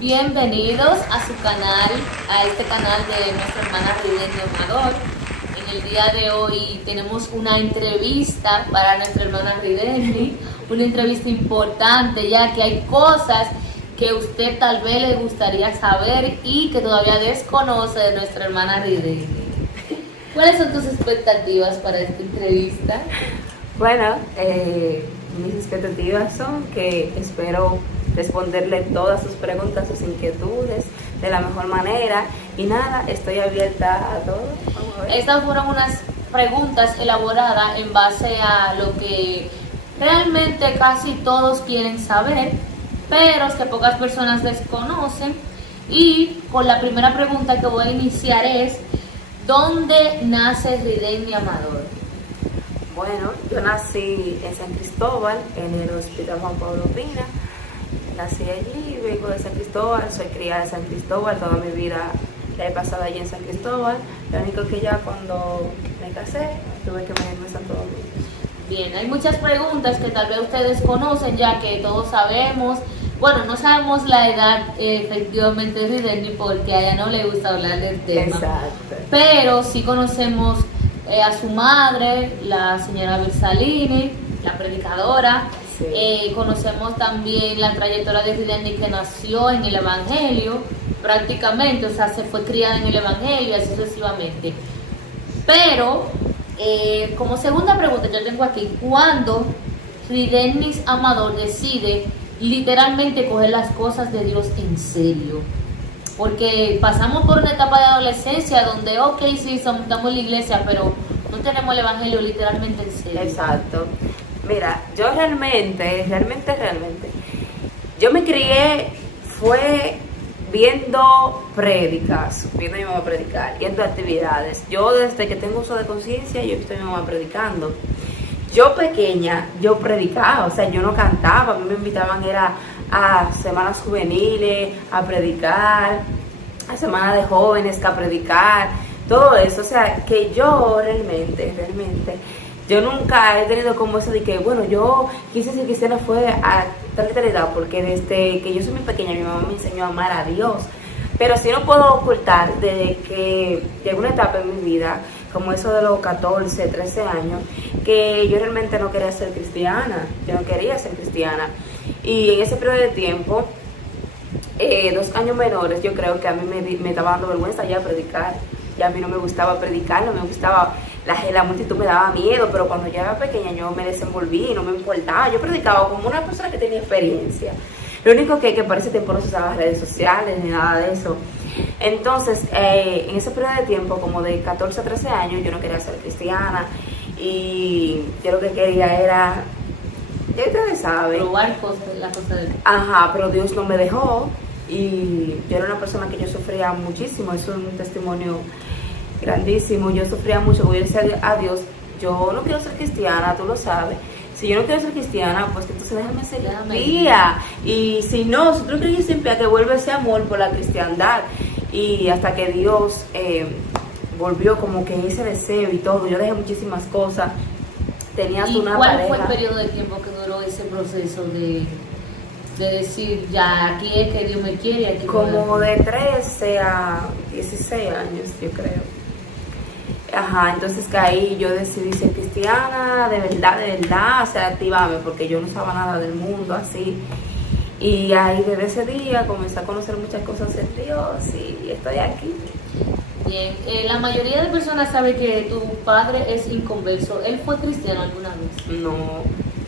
Bienvenidos a su canal, a este canal de nuestra hermana Rideni Amador. En el día de hoy tenemos una entrevista para nuestra hermana Rideni, una entrevista importante ya que hay cosas que usted tal vez le gustaría saber y que todavía desconoce de nuestra hermana Rideni. ¿Cuáles son tus expectativas para esta entrevista? Bueno, mis expectativas son que espero responderle todas sus preguntas, sus inquietudes de la mejor manera y nada, estoy abierta a todo. Vamos a ver. Estas fueron unas preguntas elaboradas en base a lo que realmente casi todos quieren saber, pero que pocas personas desconocen. Y con la primera pregunta que voy a iniciar es: ¿dónde nace Rideni Amador? Bueno, yo nací en San Cristóbal, en el Hospital Juan Pablo Pina. Nací allí, vengo de San Cristóbal, soy criada de San Cristóbal, toda mi vida la he pasado allí en San Cristóbal. Lo único que ya cuando me casé, tuve que venirme a Santo Domingo. Bien, hay muchas preguntas que tal vez ustedes conocen, ya que todos sabemos, bueno, no sabemos la edad efectivamente de Rideni porque a ella no le gusta hablar del tema. Exacto. Pero sí conocemos a su madre, la señora Bersalini, la predicadora. Sí. Conocemos también la trayectoria de Rideni, que nació en el Evangelio prácticamente, o sea, se fue criada en el Evangelio y así sucesivamente. Pero, como segunda pregunta yo tengo aquí: ¿cuándo Rideni Amador decide literalmente coger las cosas de Dios en serio? Porque pasamos por una etapa de adolescencia donde, ok, sí, estamos en la iglesia, pero no tenemos el Evangelio literalmente en serio. Exacto. Mira, yo realmente, yo me crié, fue viendo prédicas, viendo a mi mamá predicar, viendo actividades. Yo desde que tengo uso de conciencia, yo he visto a mi mamá predicando. Yo pequeña, yo predicaba, o sea, yo no cantaba, a mí me invitaban era a semanas juveniles, a predicar, a semanas de jóvenes, que a predicar, todo eso, o sea, que yo realmente, yo nunca he tenido como eso de que, bueno, yo quise ser cristiana fue a tal edad, porque desde que yo soy muy pequeña mi mamá me enseñó a amar a Dios. Pero sí no puedo ocultar desde que llegó una etapa en mi vida, como eso de los 14, 13 años, que yo realmente no quería ser cristiana, yo no quería ser cristiana. Y en ese periodo de tiempo, 2 años menores, yo creo que a mí me estaba dando vergüenza ya predicar. Ya a mí no me gustaba predicar, no me gustaba, la multitud me daba miedo, pero cuando yo era pequeña yo me desenvolví, no me importaba, yo predicaba como una persona que tenía experiencia. Lo único que para ese tiempo no se usaba redes sociales ni nada de eso. Entonces, en ese periodo de tiempo, como de 14 a 13 años, yo no quería ser cristiana y yo lo que quería era, ya ustedes saben, Probar cosas, la cosa de... Ajá, pero Dios no me dejó y yo era una persona que yo sufría muchísimo, eso es un testimonio grandísimo. Yo sufría mucho porque yo decía a Dios, yo no quiero ser cristiana, tú lo sabes. Si yo no quiero ser cristiana, pues entonces déjame ser pía. Y si no, si tú no quieres ser pía, que vuelve ese amor por la cristiandad. Y hasta que Dios volvió como que ese deseo y todo, yo dejé muchísimas cosas. Tenías una ¿Cuál pareja. fue el periodo de tiempo que duró ese proceso de decir, ya aquí es que Dios me quiere? Aquí Como de 13 a 16 años, yo creo. Ajá, entonces que ahí yo decidí ser cristiana, de verdad, o sea, activarme, porque yo no sabía nada del mundo así. Y ahí desde ese día comencé a conocer muchas cosas de Dios y estoy aquí. Bien, la mayoría de personas sabe que tu padre es inconverso. ¿Él fue cristiano alguna vez? No,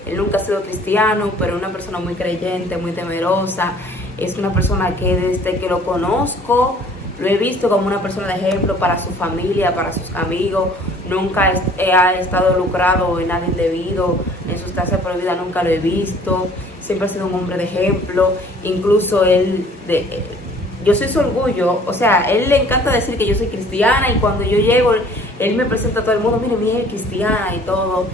él nunca ha sido cristiano, pero es una persona muy creyente, muy temerosa. Es una persona que desde que lo conozco, lo he visto como una persona de ejemplo para su familia, para sus amigos. Nunca ha estado lucrado en nada indebido, en sustancia prohibida nunca lo he visto. Siempre ha sido un hombre de ejemplo. Incluso yo soy su orgullo. O sea, a él le encanta decir que yo soy cristiana y cuando yo llego, él me presenta a todo el mundo, mire, mire, cristiana y todo.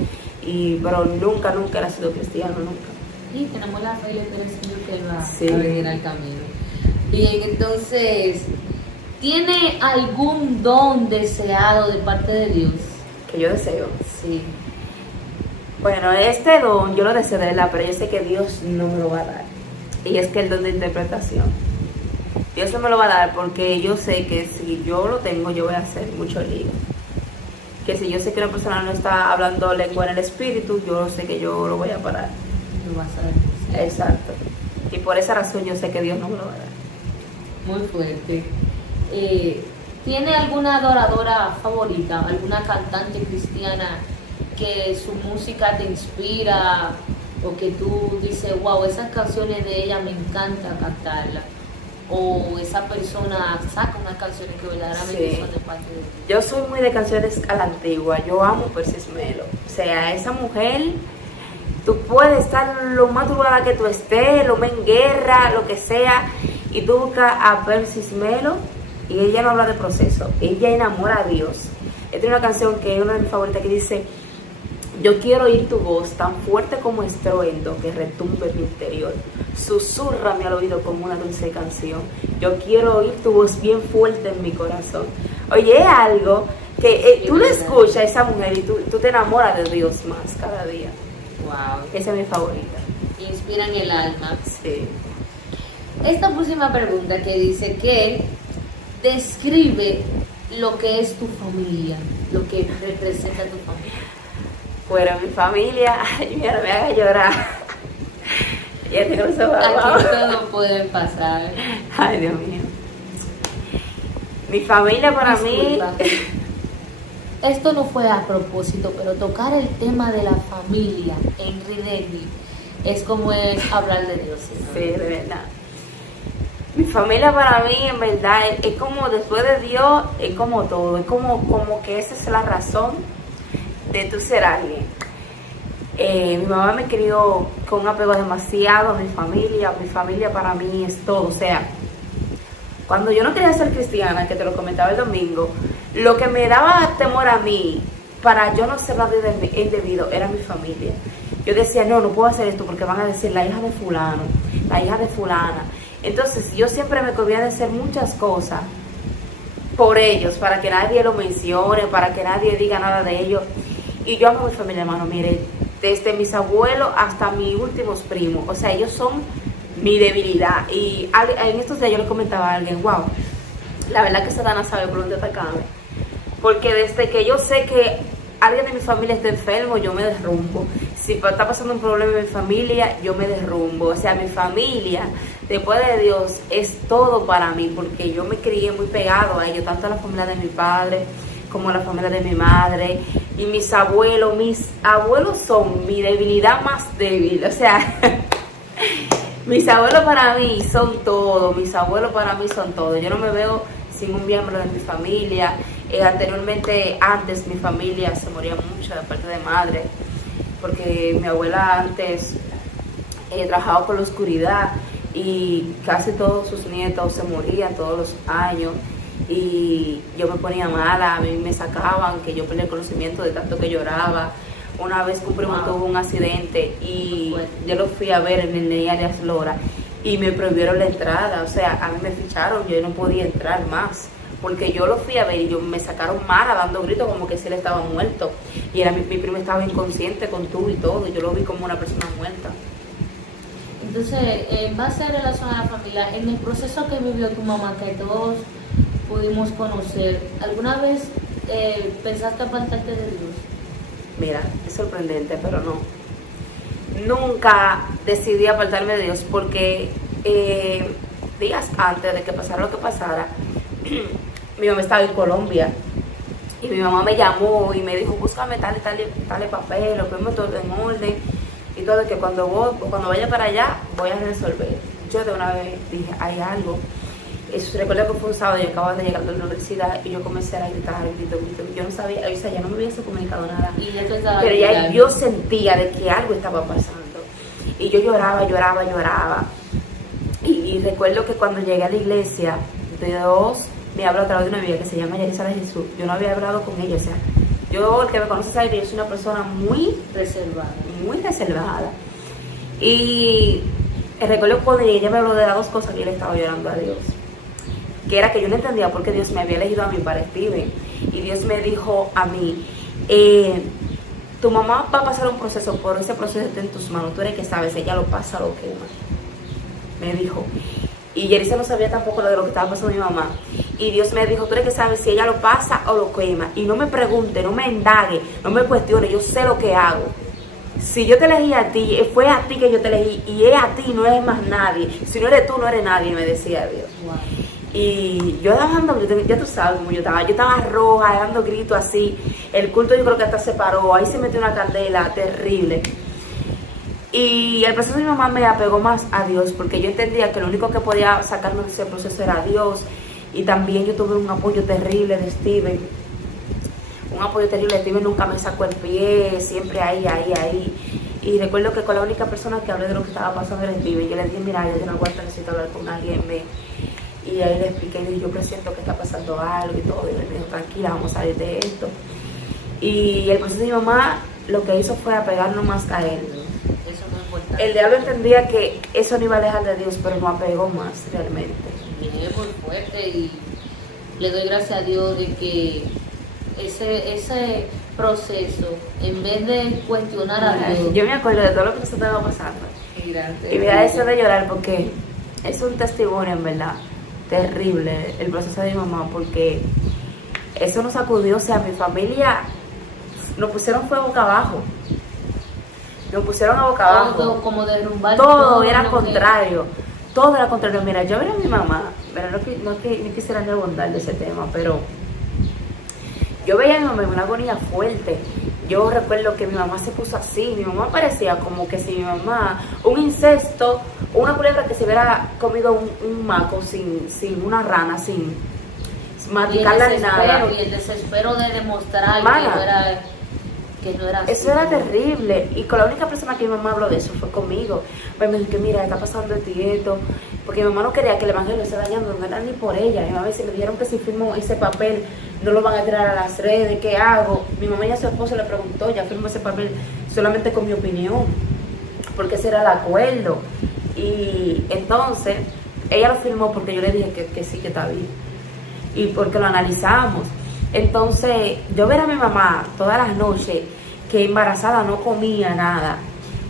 Pero nunca él ha sido cristiano, nunca. Sí, tenemos la fe y el Señor que él va Sí. a venir al camino. Bien, entonces, ¿tiene algún don deseado de parte de Dios? Que yo deseo. Sí. Bueno, este don yo lo deseo de verdad, pero yo sé que Dios no me lo va a dar. Y es que el don de interpretación. Dios se me lo va a dar porque yo sé que si yo lo tengo, yo voy a hacer mucho lío. Que si yo sé que una persona no está hablando lengua en el espíritu, yo sé que yo lo voy a parar. Lo vas a decir. Exacto. Y por esa razón yo sé que Dios no me lo va a dar. Muy fuerte. ¿Tiene alguna adoradora favorita, alguna cantante cristiana que su música te inspira o que tú dices, wow, esas canciones de ella me encanta cantarla? O esa persona saca unas canciones que verdaderamente Sí. son de parte de Dios. Yo soy muy de canciones a la antigua. Yo amo Persis Melo. O sea, esa mujer, tú puedes estar lo más turbada que tú estés, lo más en guerra, lo que sea, y tú buscas a Persis Melo y ella no habla de proceso. Ella enamora a Dios. Ella tiene una canción que es una de mis favoritas que dice: yo quiero oír tu voz tan fuerte como estruendo que retumbe en mi interior. Susúrrame al oído como una dulce canción. Yo quiero oír tu voz bien fuerte en mi corazón. Oye, es algo que tú lo escuchas a esa mujer y tú te enamoras de Dios más cada día. Wow. Esa es mi favorita. Inspiran el alma. Sí. Esta próxima pregunta que dice que describe lo que es tu familia, lo que representa tu familia. Bueno, mi familia, ay, mira, me haga llorar. Ya tengo los ojos abajo. Aquí todo puede pasar. Ay, Dios mío. Mi familia para mí. Disculpa. Esto no fue a propósito, pero tocar el tema de la familia en Ridendi es como es hablar de Dios. ¿No? Sí, de verdad. Mi familia para mí, en verdad, es como después de Dios, es como todo. Es como que esa es la razón de tú ser alguien. Mi mamá me crió con un apego demasiado a mi familia. Mi familia para mí es todo. O sea, cuando yo no quería ser cristiana, que te lo comentaba el domingo, lo que me daba temor a mí para yo no ser nada indebido era mi familia. Yo decía, no puedo hacer esto porque van a decir la hija de fulano, la hija de fulana. Entonces yo siempre me cobía de hacer muchas cosas por ellos, para que nadie lo mencione, para que nadie diga nada de ellos. Y yo amo a mi familia, hermano, mire, desde mis abuelos hasta mis últimos primos. O sea, ellos son mi debilidad. Y en estos días yo le comentaba a alguien, wow, la verdad que Satanás sabe por dónde atacarme. Porque desde que yo sé que alguien de mi familia está enfermo, yo me derrumbo. Si está pasando un problema en mi familia, yo me derrumbo. O sea, mi familia, después de Dios, es todo para mí, porque yo me crié muy pegado a ellos, tanto a la familia de mi padre como a la familia de mi madre. Y mis abuelos son mi debilidad más débil. O sea, mis abuelos para mí son todo. Mis abuelos para mí son todo. Yo no me veo sin un miembro de mi familia. Antes mi familia se moría mucho de parte de madre, porque mi abuela antes trabajaba por la oscuridad y casi todos sus nietos se morían todos los años y yo me ponía mala, a mí me sacaban, que yo perdí el conocimiento de tanto que lloraba. Una vez que un primo tuvo un accidente y yo lo fui a ver en el Ney Arias Lora y me prohibieron la entrada, o sea, a mí me ficharon, yo no podía entrar más. Porque yo lo fui a ver y me sacaron mala dando gritos como que si él estaba muerto. Y mi primo estaba inconsciente con tubo y todo. Y yo lo vi como una persona muerta. Entonces, en base a relación a la familia, en el proceso que vivió tu mamá, que todos pudimos conocer, ¿alguna vez pensaste apartarte de Dios? Mira, es sorprendente, pero no. Nunca decidí apartarme de Dios porque días antes de que pasara lo que pasara, mi mamá estaba en Colombia y mi mamá me llamó y me dijo, búscame tal papel, lo ponemos todo en orden y todo, que cuando vaya para allá voy a resolver. Yo de una vez dije, hay algo. Recuerdo que fue un sábado, yo acababa de llegar de la universidad y yo comencé a gritar, yo no sabía, o sea, ya no me hubiese comunicado nada, pero ya yo sentía de que algo estaba pasando y yo lloraba. Y recuerdo que cuando llegué a la iglesia, Dios me habló a través de una amiga que se llama Yarisa de Jesús. Yo no había hablado con ella, o sea, yo, el que me conoce sabe que yo soy una persona muy reservada. Y recuerdo cuando ella me habló de las dos cosas que él estaba llorando a Dios, que era que yo no entendía por qué Dios me había elegido a mí para Steven. Y Dios me dijo a mí, tu mamá va a pasar un proceso, por ese proceso está en tus manos, tú eres que sabes, ella lo pasa, lo quema. Me dijo, Y Yerisa no sabía tampoco lo de lo que estaba pasando a mi mamá. Y Dios me dijo, tú eres que sabes si ella lo pasa o lo quema. Y no me pregunte, no me indague, no me cuestione, yo sé lo que hago. Si yo te elegí a ti, fue a ti que yo te elegí. Y es a ti, no es más nadie. Si no eres tú, no eres nadie, me decía Dios. Wow. Y yo dando, ya tú sabes cómo yo estaba roja, dando gritos así. El culto yo creo que hasta se paró, ahí se metió una candela terrible. Y el proceso de mi mamá me apegó más a Dios, porque yo entendía que lo único que podía sacarme de ese proceso era Dios. Y también yo tuve un apoyo terrible de Steven. Un apoyo terrible, Steven nunca me sacó el pie, siempre ahí. Y recuerdo que con la única persona que hablé de lo que estaba pasando era Steven. Yo le dije, mira, yo no aguanto, necesito hablar con alguien, ve. Y ahí le expliqué, y yo presiento que está pasando algo y todo. Y él me dijo, tranquila, vamos a salir de esto. Y el proceso de mi mamá lo que hizo fue apegarnos más a él. Eso es muy importante. El diablo entendía que eso no iba a dejar de Dios, pero no apegó más realmente. Bien, muy fuerte, y le doy gracias a Dios de que ese proceso, en vez de cuestionar a Dios, Yo me acuerdo de todo lo que nos estaba pasando. Y me da eso de llorar porque es un testimonio en verdad terrible el proceso de mi mamá, porque eso nos sacudió, o sea, mi familia nos pusieron fue boca abajo. Nos pusieron a boca abajo. todo como derrumbar Todo era lo contrario. Todo era contrario. Mira, yo era mi mamá, pero no quisiera ni abundar de ese tema, pero yo veía a mi mamá en una agonía fuerte. Yo recuerdo que mi mamá se puso así. Mi mamá parecía como que si mi mamá, un incesto, una culebra que se hubiera comido un maco sin una rana, sin masticarla ni nada. Y el desespero de demostrar Mana, que no era así. Eso era terrible. Y con la única persona que mi mamá habló de eso fue conmigo. Pues me dijo que mira, está pasando esto. Porque mi mamá no quería que el evangelio se dañando, no era ni por ella. Mi mamá me dijeron que si firmo ese papel no lo van a tirar a las redes, ¿qué hago? Mi mamá y a su esposo le preguntó, ya firmó ese papel solamente con mi opinión, porque ese era el acuerdo. Y entonces ella lo firmó porque yo le dije que sí, que está bien, y porque lo analizamos. Entonces yo ver a mi mamá todas las noches que embarazada no comía nada,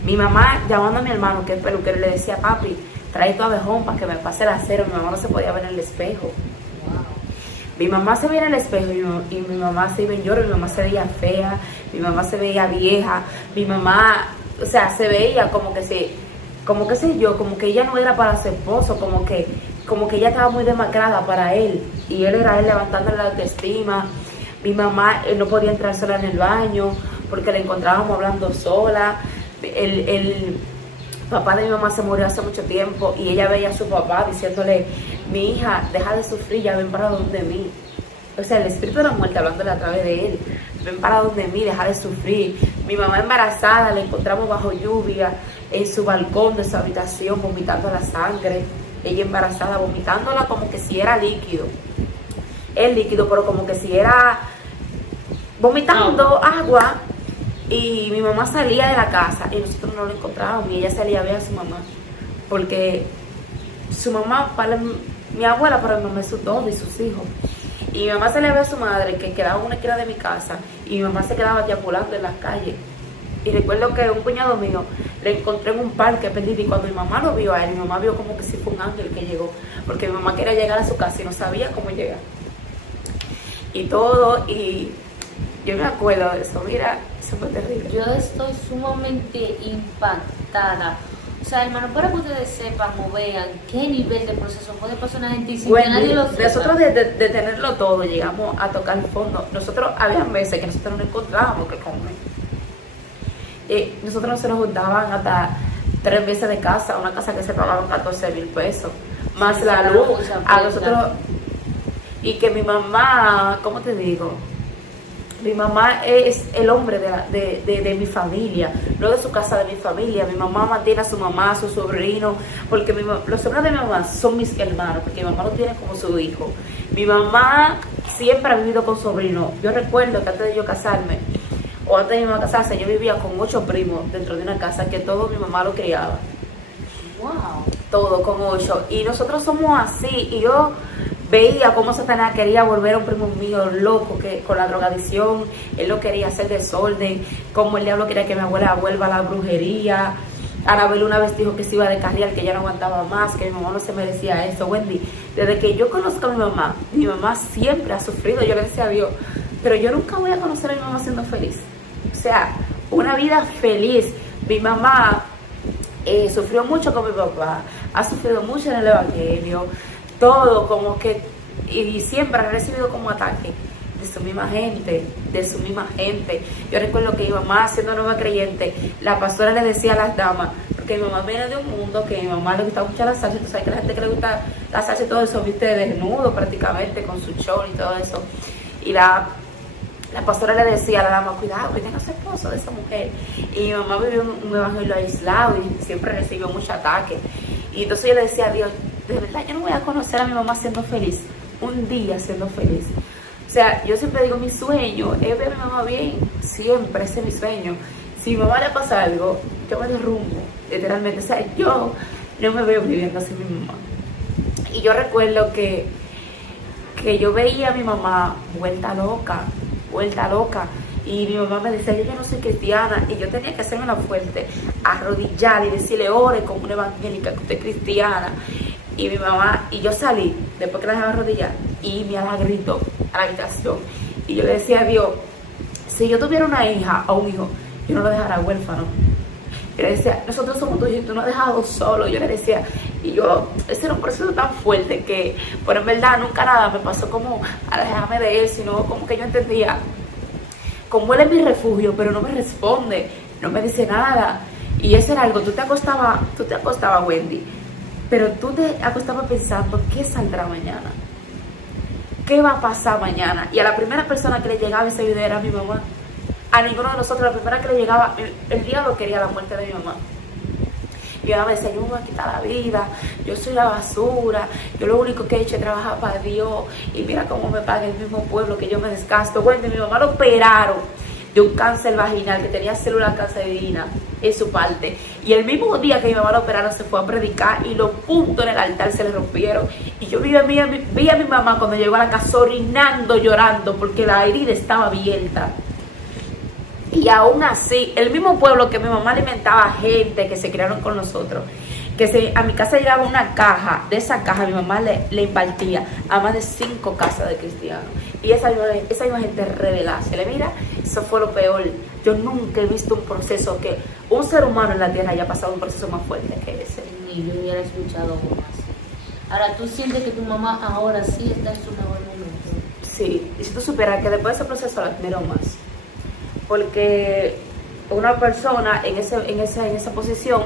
mi mamá llamando a mi hermano que es peluquero, le decía, papi, trae tu abejón para que me pase la cera. Mi mamá no se podía ver en el espejo. Mi mamá se veía en el espejo y mi mamá se iba en lloro, mi mamá se veía fea, mi mamá se veía vieja, mi mamá, o sea, se veía como que que ella no era para su esposo, como que ella estaba muy demacrada para él, y él era él levantándole la autoestima. Mi mamá no podía entrar sola en el baño porque la encontrábamos hablando sola. El papá de mi mamá se murió hace mucho tiempo y ella veía a su papá diciéndole, mi hija, deja de sufrir, ya ven para donde mí. O sea, el espíritu de la muerte hablándole a través de él, ven para donde mí, deja de sufrir. Mi mamá embarazada la encontramos bajo lluvia en su balcón de su habitación vomitando la sangre. Ella embarazada vomitándola como que si era líquido. El líquido, pero como que si era vomitando agua. Y mi mamá salía de la casa y nosotros no lo encontrábamos, y ella salía a ver a su mamá, porque su mamá, mi abuela para mi mamá es su todo y sus hijos. Y mi mamá salía a ver a su madre, que quedaba en una esquina de mi casa, y mi mamá se quedaba deambulando en las calles. Y recuerdo que un cuñado mío le encontré en un parque perdido, y cuando mi mamá lo vio a él, mi mamá vio como que si fue un ángel que llegó, porque mi mamá quería llegar a su casa y no sabía cómo llegar. Y todo, y yo me acuerdo de eso, mira, eso fue terrible. Yo estoy sumamente impactada. O sea, hermano, para que ustedes sepan o vean qué nivel de proceso puede pasar una gente y sin que nadie lo sepa. Nosotros de tenerlo todo llegamos a tocar el fondo. Nosotros, había veces que nosotros no encontrábamos que comer. Nosotros no se nos juntaban hasta 3 meses de casa, una casa que se pagaban 14,000 pesos, más la luz. A nosotros, y que mi mamá, ¿cómo te digo? Mi mamá es el hombre de mi familia, no de su casa, de mi familia. Mi mamá mantiene a su mamá, a su sobrino, porque los sobrinos de mi mamá son mis hermanos, porque mi mamá los tiene como su hijo. Mi mamá siempre ha vivido con sobrinos. Yo recuerdo que antes de yo casarme, o antes de mi mamá casarse, yo vivía con 8 primos dentro de una casa que todo mi mamá lo criaba. Wow. Todo con 8. Y nosotros somos así, y yo veía cómo Satanás quería volver a un primo mío loco, que con la drogadicción, él lo quería hacer desorden, como el diablo quería que mi abuela vuelva a la brujería, Anabel una vez dijo que se iba de carrial, que ya no aguantaba más, que mi mamá no se merecía eso. Wendy, desde que yo conozco a mi mamá siempre ha sufrido. Yo le decía a Dios, pero yo nunca voy a conocer a mi mamá siendo feliz. O sea, una vida feliz. Mi mamá sufrió mucho con mi papá, ha sufrido mucho en el evangelio, todo como que, y siempre ha recibido como ataque de su misma gente. Yo recuerdo que mi mamá, siendo nueva creyente, la pastora le decía a las damas, porque mi mamá viene de un mundo que a mi mamá le gusta mucho la salsa. Tú sabes que la gente que le gusta la salsa y todo eso, viste, desnudo prácticamente, con su show y todo eso. Y la pastora le decía a la dama, cuidado, que tenga su esposo de esa mujer. Y mi mamá vivió un evangelio aislado y siempre recibió mucho ataque. Y entonces yo le decía a Dios, de verdad, yo no voy a conocer a mi mamá siendo feliz, un día siendo feliz. O sea, yo siempre digo, mi sueño es ver a mi mamá bien, siempre, ese es mi sueño. Si a mi mamá le pasa algo, yo me derrumbo, literalmente. O sea, yo no me veo viviendo así mi mamá. Y yo recuerdo que yo veía a mi mamá vuelta loca, y mi mamá me decía, yo no soy cristiana, y yo tenía que hacerme la fuerte, arrodillar y decirle, ore como una evangélica, que usted es cristiana. Y mi mamá, y yo salí, después que la dejaba arrodillar, y me la gritó a la habitación, y yo le decía a Dios, si yo tuviera una hija o un hijo, yo no lo dejara huérfano. Yo le decía, nosotros somos tuyos y tú nos has dejado solo. Yo le decía, y yo, ese era un proceso tan fuerte que, pero en verdad nunca nada me pasó como alejarme de él, sino como que yo entendía, como él es mi refugio, pero no me responde, no me dice nada. Y eso era algo, tú te acostabas, Wendy, pero tú te acostabas pensando, ¿qué saldrá mañana? ¿Qué va a pasar mañana? Y a la primera persona que le llegaba ese video era mi mamá. A ninguno de nosotros, la primera que le llegaba, el diablo quería la muerte de mi mamá. Mi mamá me decía, yo me voy a quitar la vida, yo soy la basura, yo lo único que he hecho es trabajar para Dios, y mira cómo me paga el mismo pueblo que yo me desgasto. Bueno, mi mamá lo operaron de un cáncer vaginal, que tenía células cancerígenas en su parte, y el mismo día que mi mamá lo operaron se fue a predicar y los puntos en el altar se le rompieron, y yo vi a mi mamá cuando llegó a la casa orinando, llorando, porque la herida estaba abierta. Y aún así, el mismo pueblo que mi mamá alimentaba gente que se criaron con nosotros, a mi casa llegaba una caja, de esa caja mi mamá le impartía a más de 5 casas de cristianos. Y esa misma gente rebelase. Mira, eso fue lo peor. Yo nunca he visto un proceso que un ser humano en la tierra haya pasado un proceso más fuerte que ese. Ni yo hubiera escuchado más. Ahora, ¿tú sientes que tu mamá ahora sí está en su mejor momento? Sí, y si tú supieras que después de ese proceso la admiro más. Porque una persona en esa posición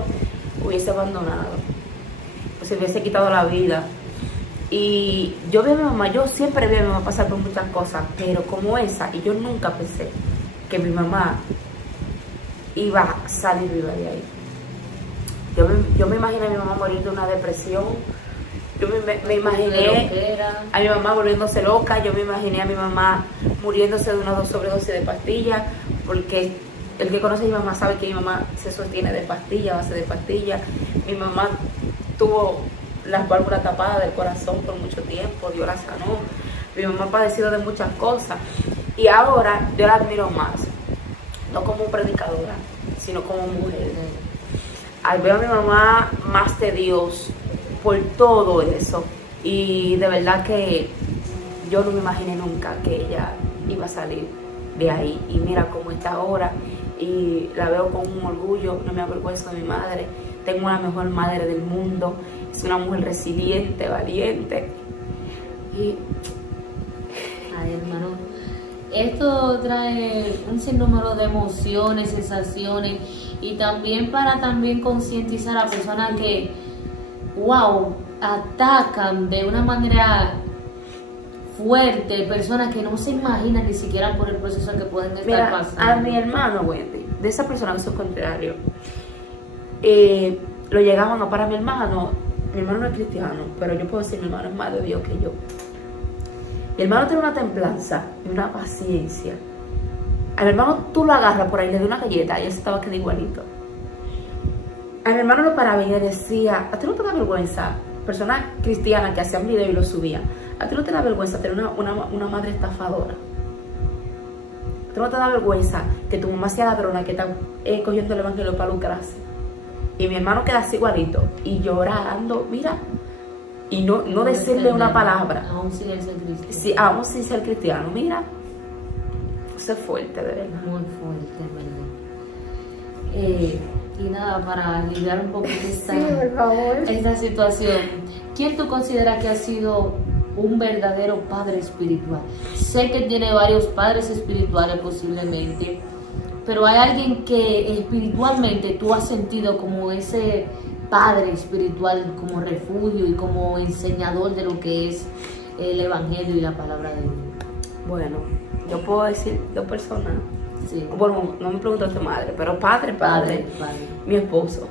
hubiese abandonado, pues se hubiese quitado la vida. Y yo veo a mi mamá, yo siempre veo a mi mamá pasar por muchas cosas, pero como esa, y yo nunca pensé que mi mamá iba a salir viva de ahí. Yo me imaginé a mi mamá morir de una depresión. Yo me imaginé a mi mamá volviéndose loca. Yo me imaginé a mi mamá muriéndose de una sobredosis de pastillas, porque el que conoce a mi mamá sabe que mi mamá se sostiene de pastillas, base de pastillas. Mi mamá tuvo las válvulas tapadas del corazón por mucho tiempo, Dios la sanó. Mi mamá ha padecido de muchas cosas, y ahora yo la admiro más, no como predicadora, sino como mujer. Veo a mi mamá más de Dios por todo eso, y de verdad que yo no me imaginé nunca que ella iba a salir de ahí, y mira cómo está ahora, y la veo con un orgullo. No me avergüenzo de mi madre, tengo la mejor madre del mundo, es una mujer resiliente, valiente. Y ay, hermano, esto trae un sinnúmero de emociones, sensaciones, y también para concientizar a personas que wow, atacan de una manera fuerte, personas que no se imaginan ni siquiera por el proceso que pueden estar pasando. A mi hermano, Wendy, de esa persona que es contrario, lo llegaban a para mi hermano no es cristiano, pero yo puedo decir mi hermano es más de Dios que yo. Mi hermano tiene una templanza y una paciencia. A mi hermano tú lo agarras por ahí, le das una galleta y él estaba quedando igualito. A mi hermano lo paraba y le decía, ¿a ti no te da vergüenza? Personas cristianas que hacían videos y lo subían, ¿a ti no te da vergüenza tener una madre estafadora? ¿A ti no te da vergüenza que tu mamá sea ladrona, que está cogiendo el evangelio para lucrarse? y mi hermano queda así igualito, y llorando, mira, y no decirle una palabra. Aún sin ser cristiano. Sí, aún sin ser cristiano, mira. Eso es fuerte, de verdad. Muy fuerte, ¿verdad? Y nada, para aliviar un poquito esta situación, ¿quién tú consideras que ha sido un verdadero padre espiritual? Sé que tiene varios padres espirituales posiblemente, pero hay alguien que espiritualmente tú has sentido como ese padre espiritual, como refugio y como enseñador de lo que es el evangelio y la palabra de Dios. Bueno, yo puedo decir 2 personas. Sí. Bueno, no me preguntaste madre, pero padre. Mi esposo.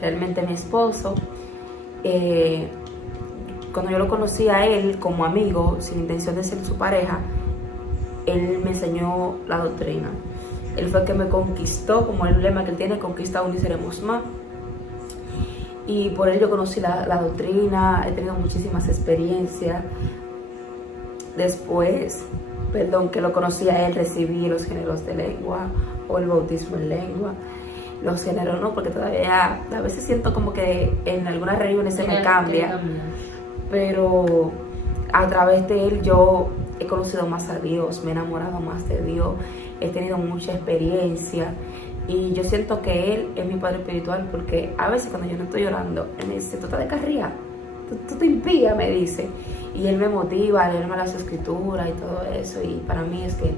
Realmente mi esposo. Cuando yo lo conocí a él como amigo, sin intención de ser su pareja, él me enseñó la doctrina. Él fue el que me conquistó, como el lema que él tiene, conquista uno y seremos más. Y por él yo conocí la doctrina, he tenido muchísimas experiencias. Después, que lo conocí a él, recibí los géneros de lengua o el bautismo en lengua. Los géneros no, porque todavía a veces siento como que en algunas reuniones se me cambia. Pero a través de él yo he conocido más a Dios, me he enamorado más de Dios, he tenido mucha experiencia. Y yo siento que él es mi padre espiritual, porque a veces cuando yo no estoy llorando, él me dice, tú estás de carrilla, tú te impías, me dice. Y él me motiva a leerme las escrituras y todo eso. Y para mí es que...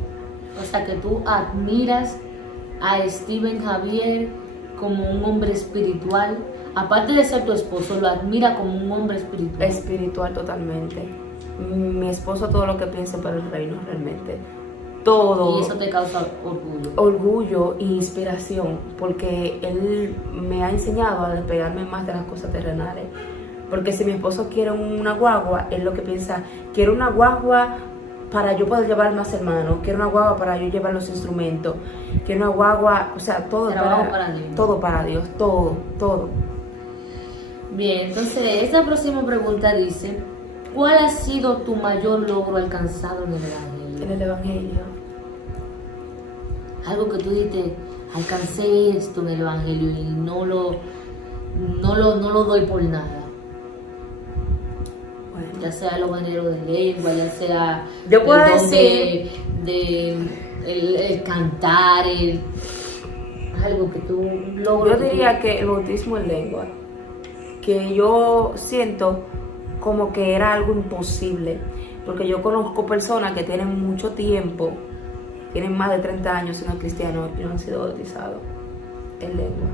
O sea, que tú admiras a Steven Javier como un hombre espiritual. Aparte de ser tu esposo, lo admira como un hombre espiritual. Espiritual totalmente. Mi esposo todo lo que piensa para el reino realmente. Todo. Y eso te causa orgullo. Orgullo e inspiración, porque él me ha enseñado a despegarme más de las cosas terrenales. Porque si mi esposo quiere una guagua, él lo que piensa, quiero una guagua para yo poder llevar más hermanos, quiero una guagua para yo llevar los instrumentos, quiero una guagua, o sea, todo para Dios. Todo para Dios, todo. Bien, entonces esta próxima pregunta dice, ¿cuál ha sido tu mayor logro alcanzado en el Evangelio? En el Evangelio. Algo que tú dices, alcancé esto en el Evangelio y no lo doy por nada. Bueno. Ya sea los géneros de lengua, ya sea yo puedo decir el cantar, algo que tú logras. Yo diría que el bautismo en lengua, que yo siento como que era algo imposible, porque yo conozco personas que tienen mucho tiempo, tienen más de 30 años siendo cristianos y no han sido bautizados en lengua.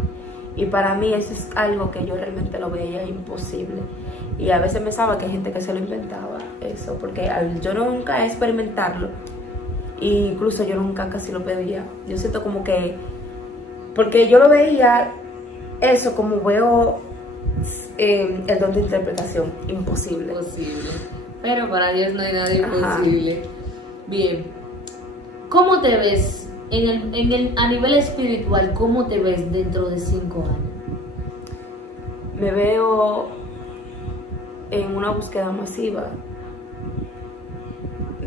Y para mí eso es algo que yo realmente lo veía imposible. Y a veces pensaba que hay gente que se lo inventaba eso, porque yo nunca experimentarlo, e incluso yo nunca casi lo pedía. Yo siento como que, porque yo lo veía eso como veo el don de interpretación, imposible. Pero para Dios no hay nada imposible. Ajá. Bien, ¿cómo te ves a nivel espiritual? ¿Cómo te ves dentro de 5 años? Me veo en una búsqueda masiva.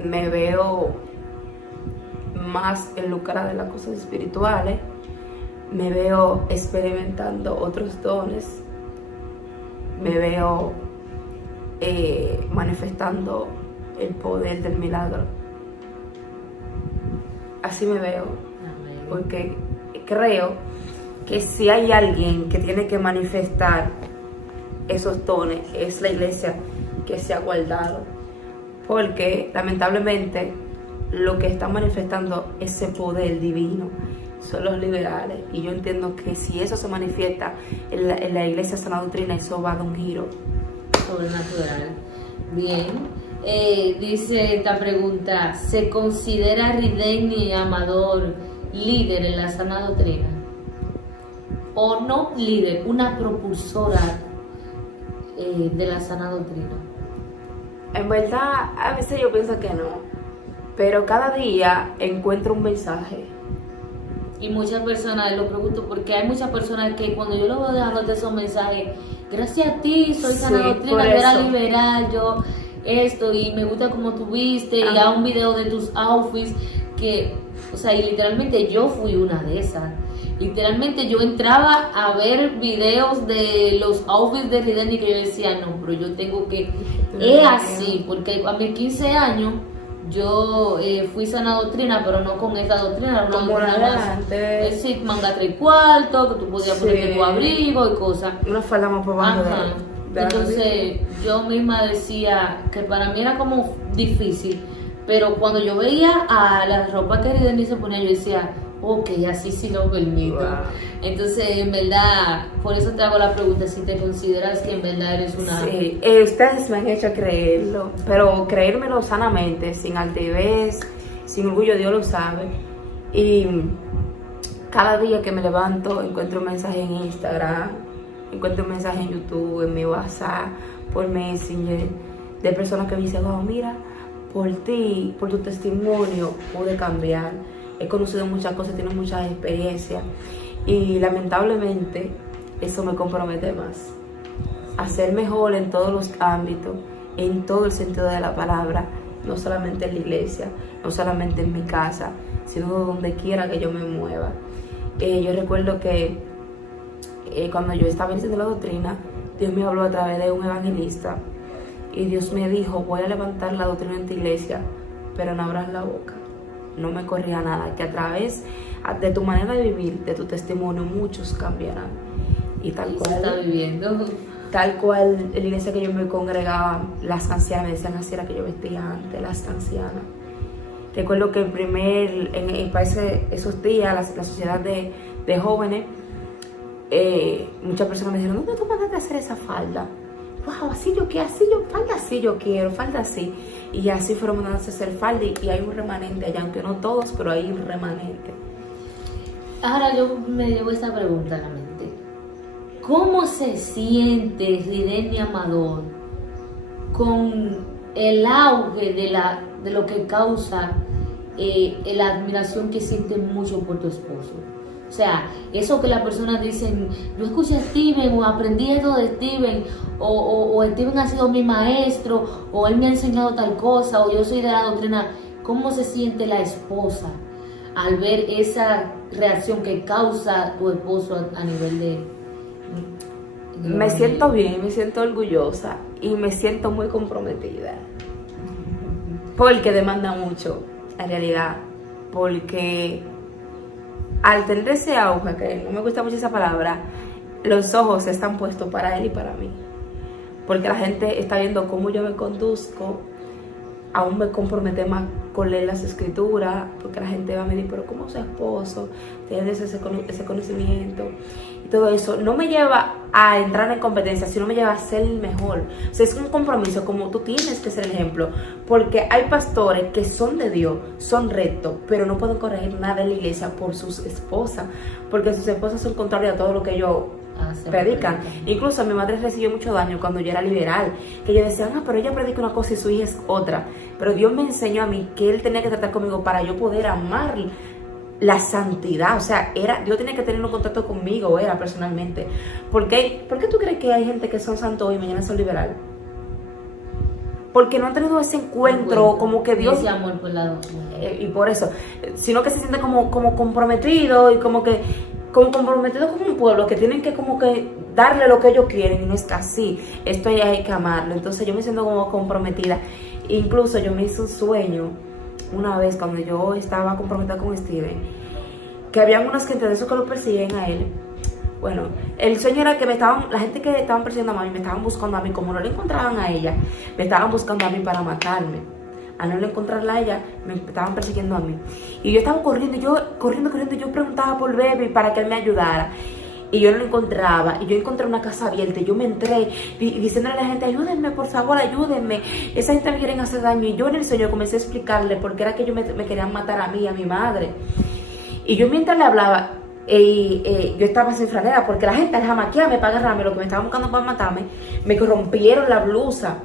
Me veo más enlucrada de las cosas espirituales. Me veo experimentando otros dones. Me veo manifestando el poder del milagro. Así me veo. Porque creo que si hay alguien que tiene que manifestar esos dones, es la iglesia que se ha guardado. Porque lamentablemente lo que está manifestando ese poder divino son los liberales. Y yo entiendo que si eso se manifiesta en la iglesia sana doctrina, eso va a dar un giro sobrenatural. Bien. Dice esta pregunta, ¿se considera Rideni Amador líder en la sana doctrina? ¿O no líder, una propulsora de la sana doctrina? En verdad, a veces yo pienso que no, pero cada día encuentro un mensaje. Y muchas personas, lo pregunto porque hay muchas personas que cuando yo lo veo dejándote esos mensajes, gracias a ti soy sana doctrina, yo era liberal, yo esto, y me gusta como tú viste, y hago un video de tus outfits, que, o sea, y literalmente yo fui una de esas. Literalmente yo entraba a ver videos de los outfits de Rideni que yo decía, no, pero yo tengo que... Es así, porque a mis 15 años yo fui sana doctrina, pero no con esta doctrina, una como doctrina la de más... antes. Sí, manga 3/4, que tú podías ponerte tu abrigo y cosas. Una falda más por abajo de la Entonces yo misma decía que para mí era como difícil, pero cuando yo veía a la ropa que Rideni se ponía, yo decía, ok, así sí lo permito. Wow. Entonces, en verdad, por eso te hago la pregunta, si te consideras que en verdad eres una... Sí, ustedes me han hecho creerlo, pero creérmelo sanamente, sin altivez, sin orgullo, Dios lo sabe. Y cada día que me levanto encuentro un mensaje en Instagram, encuentro un mensaje en YouTube, en mi WhatsApp, por Messenger, de personas que me dicen, wow, mira, por ti, por tu testimonio pude cambiar. He conocido muchas cosas, tengo muchas experiencias y lamentablemente eso me compromete más a ser mejor en todos los ámbitos, en todo el sentido de la palabra, no solamente en la iglesia, no solamente en mi casa, sino donde quiera que yo me mueva. Yo recuerdo que cuando yo estaba enseñando la doctrina, Dios me habló a través de un evangelista y Dios me dijo, voy a levantar la doctrina en tu iglesia, pero no abras la boca. No me corría nada, que a través de tu manera de vivir, de tu testimonio, muchos cambiarán. Y tal cual, está viviendo. Tal cual, en la iglesia que yo me congregaba, las ancianas me decían así era que yo vestía antes, las ancianas. Recuerdo que para esos días, la sociedad de jóvenes, muchas personas me dijeron, ¿dónde tú mandaste a hacer esa falda? Wow, falda así yo quiero, falda así. Y así fueron mandándose a hacer falda y hay un remanente allá, aunque no todos, pero hay un remanente. Ahora yo me llevo esta pregunta a la mente. ¿Cómo se siente Rideni Amador con el auge de lo que causa la admiración que sienten mucho por tu esposo? O sea, eso que las personas dicen, yo escuché a Steven o aprendí esto de Steven, o Steven ha sido mi maestro, o él me ha enseñado tal cosa, o yo soy de la doctrina. ¿Cómo se siente la esposa al ver esa reacción que causa tu esposo a nivel de... Me siento bien, me siento orgullosa y me siento muy comprometida. Porque demanda mucho, en realidad. Porque al tener ese auge, que no me gusta mucho esa palabra, los ojos están puestos para él y para mí. Porque la gente está viendo cómo yo me conduzco, aún me compromete más con leer las escrituras, porque la gente va a medir, pero ¿cómo su esposo tiene ese conocimiento? Y todo eso no me lleva a entrar en competencia, sino me lleva a ser el mejor. O sea, es un compromiso, como tú tienes que ser el ejemplo, porque hay pastores que son de Dios, son rectos, pero no pueden corregir nada en la iglesia por sus esposas, porque sus esposas son contrarias a todo lo que ellos predican. Incluso mi madre recibió mucho daño cuando yo era liberal, que yo decía, pero ella predica una cosa y su hija es otra. Pero Dios me enseñó a mí que Él tenía que tratar conmigo para yo poder amar la santidad. O sea, Dios tenía que tener un contacto conmigo, personalmente. ¿Por qué tú crees que hay gente que son santos hoy y mañana son liberal? Porque no han tenido ese encuentro, como que Dios... Ese amor por la doctrina. Y por eso, sino que se siente como comprometido y como comprometido como un pueblo, que tienen que como que darle lo que ellos quieren, y no está así. Esto ya hay que amarlo. Entonces yo me siento como comprometida. Incluso yo me hice un sueño una vez cuando yo estaba comprometida con Steven, que había unos gente de esos que lo persiguen a él. Bueno, el sueño era que la gente que estaban persiguiendo a mí, me estaban buscando a mí, como no le encontraban a ella, me estaban buscando a mí para matarme. Al no encontrarla a ella, me estaban persiguiendo a mí. Y yo estaba corriendo, yo preguntaba por Baby para que él me ayudara. Y yo no lo encontraba. Y yo encontré una casa abierta. Y yo me entré diciéndole a la gente, ayúdenme, por favor, ayúdenme. Esa gente me quieren hacer daño. Y yo en el sueño comencé a explicarle por qué era que ellos me querían matar a mí y a mi madre. Y yo mientras le hablaba, yo estaba sin franela, porque la gente al jamaquearme para agarrarme, lo que me estaban buscando para matarme, me rompieron la blusa.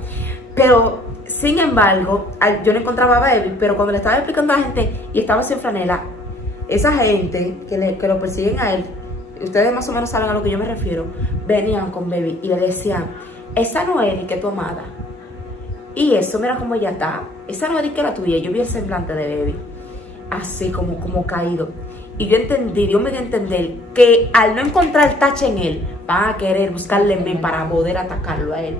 Pero, sin embargo, yo no encontraba a Baby, pero cuando le estaba explicando a la gente y estaba sin franela, esa gente que lo persiguen a él, ustedes más o menos saben a lo que yo me refiero, venían con Baby y le decían, esa no es que tu amada. Y eso, mira cómo ella está. Esa no es que la tuya. Yo vi el semblante de Baby, así como caído. Y yo entendí, Dios me dio a entender que al no encontrar tache en él, van a querer buscarle en mí para poder atacarlo a él.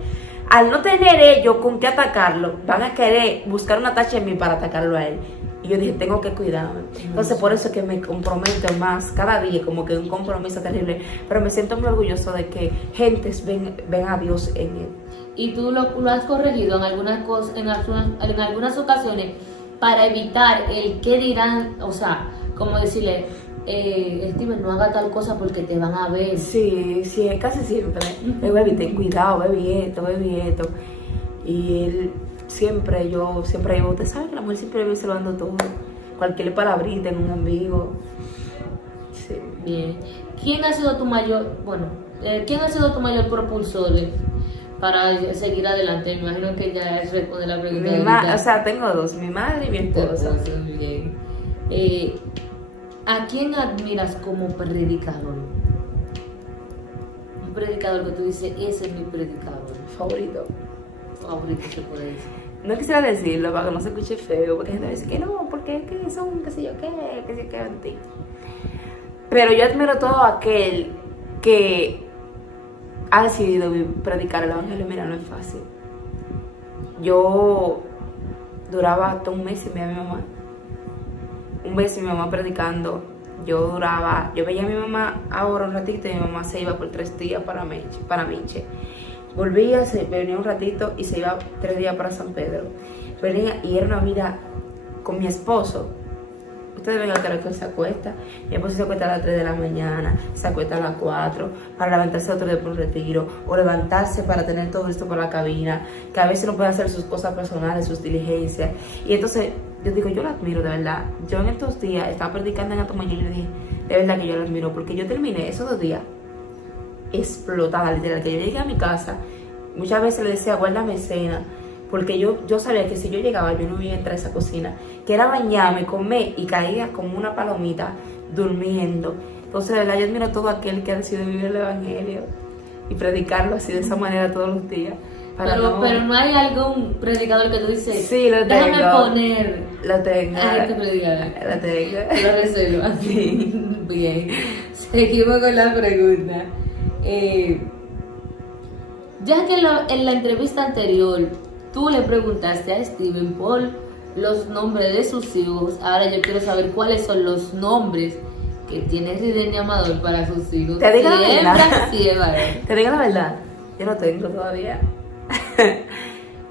Al no tener ellos con qué atacarlo, van a querer buscar una tacha en mí para atacarlo a él. Y yo dije, tengo que cuidarme. Entonces, por eso es que me comprometo más cada día, como que un compromiso terrible. Pero me siento muy orgulloso de que gentes ven a Dios en él. Y tú lo has corregido en algunas cosas, en algunas ocasiones para evitar el qué dirán, o sea, como decirle, Steven, no haga tal cosa porque te van a ver. Sí, casi siempre. Baby, ten cuidado, baby esto. Y él siempre digo, usted sabe que la mujer siempre vive salvando todo. Cualquier palabrita en un amigo. Sí. Bien. ¿Quién ha sido tu mayor propulsor para seguir adelante? Me imagino que ya responde la pregunta. O sea, tengo dos, mi madre y mi esposa. Bien. ¿A quién admiras como predicador? Un predicador que tú dices, ese es mi predicador. Favorito se puede decir. No quisiera decirlo para que no se escuche feo, porque gente dice que no, porque es que son, qué sé yo qué en ti. Pero yo admiro todo aquel que ha decidido predicar el evangelio. Mira, no es fácil. Yo duraba hasta un mes sin ver a mi mamá. Un mes sin mi mamá predicando. Yo veía a mi mamá ahora un ratito y mi mamá se iba por 3 días para Miche. Volvía, venía un ratito y se iba 3 días para San Pedro. Venía y era una vida con mi esposo. Ustedes ven a qué hora que él se acuesta. Mi esposo se acuesta a las 3 de la mañana, se acuesta a las 4 para levantarse otro día por un retiro, o levantarse para tener todo esto por la cabina, que a veces no puede hacer sus cosas personales, sus diligencias. Y entonces yo digo, yo lo admiro de verdad. Yo en estos días estaba predicando en Atomayor y le dije, de verdad que yo lo admiro, porque yo terminé esos 2 días explotada, literal, que yo llegué a mi casa, muchas veces le decía, guárdame cena, porque yo sabía que si yo llegaba, yo no iba a entrar a esa cocina, que era bañarme, comer y caía como una palomita durmiendo. Entonces, de verdad, yo admiro a todo aquel que ha decidido vivir el evangelio y predicarlo así de esa manera todos los días. Pero no hay algún predicador que tú dices, sí, lo tengo. Déjame poner lo tengo. a este predicador. Lo tengo. Lo resuelvo así. Bien. Seguimos con la pregunta. Ya que en la entrevista anterior tú le preguntaste a Steven por los nombres de sus hijos, ahora yo quiero saber cuáles son los nombres que tiene Rideni Amador para sus hijos. Te digo la verdad. Te digo la verdad. Yo no tengo todavía.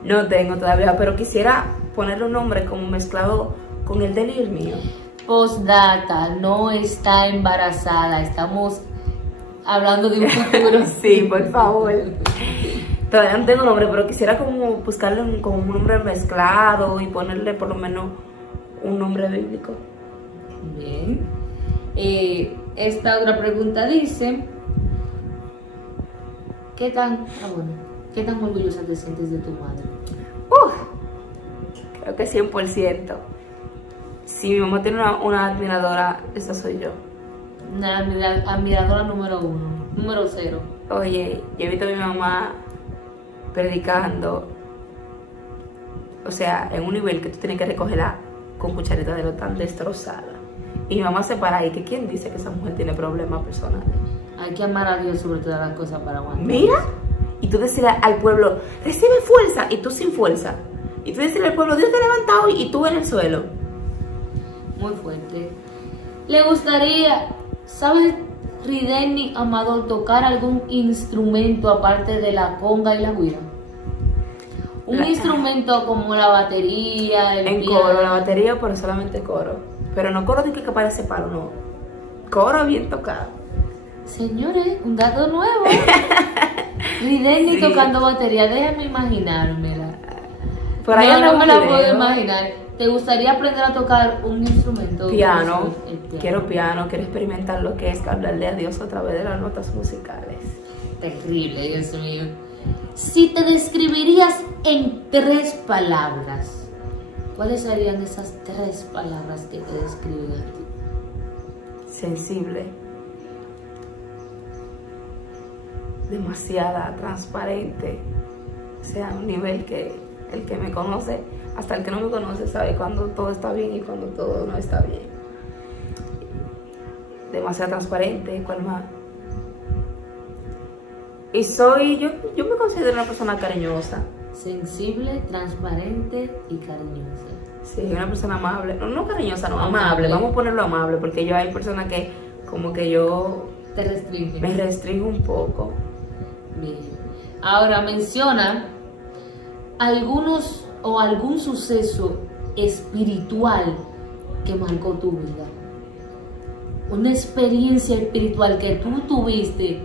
No tengo todavía, pero quisiera ponerle un nombre como mezclado con el de él y el mío. Postdata, no está embarazada, estamos hablando de un futuro. Sí, por favor. Todavía no tengo nombre, pero quisiera como buscarle como un nombre mezclado y ponerle por lo menos un nombre bíblico. Bien. Esta otra pregunta dice, ¿qué tan orgullosa te sientes de tu madre? Creo que 100%. Si mi mamá tiene una admiradora, esa soy yo. Una admiradora número 0. Oye, yo he visto a mi mamá predicando, o sea, en un nivel que tú tienes que recogerla con cucharita de lo tan destrozada. Y mi mamá se para ahí, que quién dice que esa mujer tiene problemas personales. Hay que amar a Dios sobre todas las cosas para aguantar. Mira, y tú decirle al pueblo, recibe fuerza, y tú sin fuerza. Y tú decirle al pueblo, Dios te ha levantado y tú en el suelo. Muy fuerte. ¿Le gustaría, sabes, Rideni Amador, tocar algún instrumento aparte de la conga y la guira? Un instrumento como la batería, el piano. Coro, la batería, pero solamente coro. Pero no coro de que parece palo, no. Coro bien tocado. Señores, un dato nuevo. Rideni tocando batería, déjame imaginármela. Por ahí no me la puedo imaginar. ¿Te gustaría aprender a tocar un instrumento? Piano. Quiero piano, quiero experimentar lo que es hablarle a Dios a través de las notas musicales. Terrible, Dios mío. Si te describirías en 3 palabras, ¿cuáles serían esas 3 palabras que te describen a ti? Sensible. Demasiada transparente. O sea, un nivel que el que me conoce, hasta el que no me conoce, sabe cuando todo está bien y cuando todo no está bien. demasiado transparente, ¿cuál más? Y yo me considero una persona cariñosa. Sensible, transparente y cariñosa. Sí, una persona amable. No cariñosa, no, amable. Vamos a ponerlo amable, porque yo hay personas que como que yo Te restringe. me restringo un poco. Bien. Ahora menciona algunos o algún suceso espiritual que marcó tu vida. Una experiencia espiritual que tú tuviste,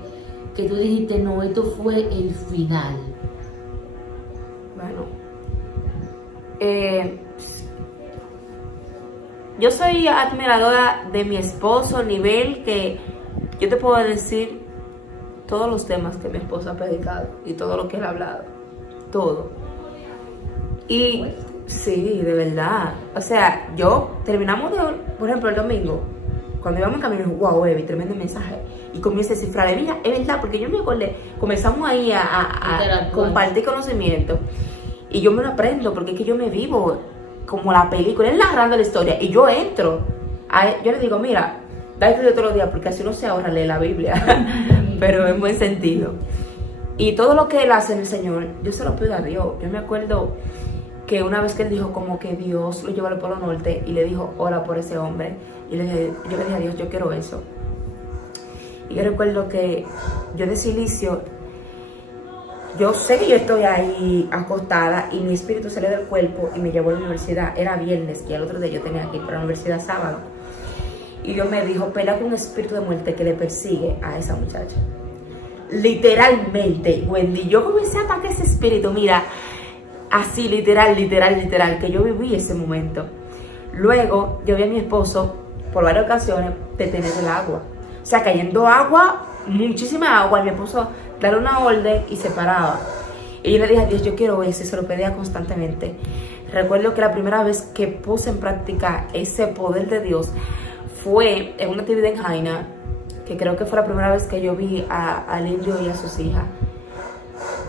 que tú dijiste, no, esto fue el final. Bueno, yo soy admiradora de mi esposo, nivel que yo te puedo decir todos los temas que mi esposo ha predicado y todo lo que él ha hablado, todo. Y sí, de verdad, o sea, terminamos por ejemplo, el domingo, cuando íbamos en camino, wow, Evi, tremendo mensaje. Y comienza a descifrar, mira, es verdad, porque yo me acordé, comenzamos ahí a compartir conocimiento. Y yo me lo aprendo, porque es que yo me vivo como la película, él narrando la historia, y yo entro. Yo le digo, mira, da estudio todos los días, porque así uno se ahorra leer la Biblia, pero en buen sentido. Y todo lo que él hace en el Señor, yo se lo pido a Dios. Yo me acuerdo que una vez que él dijo como que Dios lo llevó al Polo Norte y le dijo, ora por ese hombre. Y yo le dije a Dios, yo quiero eso. Y yo recuerdo que yo de silicio, yo sé que yo estoy ahí acostada y mi espíritu salió del cuerpo y me llevó a la universidad. Era viernes y al otro día yo tenía que ir para la universidad sábado. Y Dios me dijo, pelea con un espíritu de muerte que le persigue a esa muchacha. Literalmente, Wendy, yo comencé a atacar ese espíritu, mira, así, literal, que yo viví ese momento. Luego, yo vi a mi esposo, por varias ocasiones, detener el agua. O sea, cayendo agua, muchísima agua, y mi esposo darle una orden y se paraba. Y yo le dije a Dios, yo quiero eso, y se lo pedía constantemente. Recuerdo que la primera vez que puse en práctica ese poder de Dios fue en una actividad en Jaina, que creo que fue la primera vez que yo vi al indio y a sus hijas.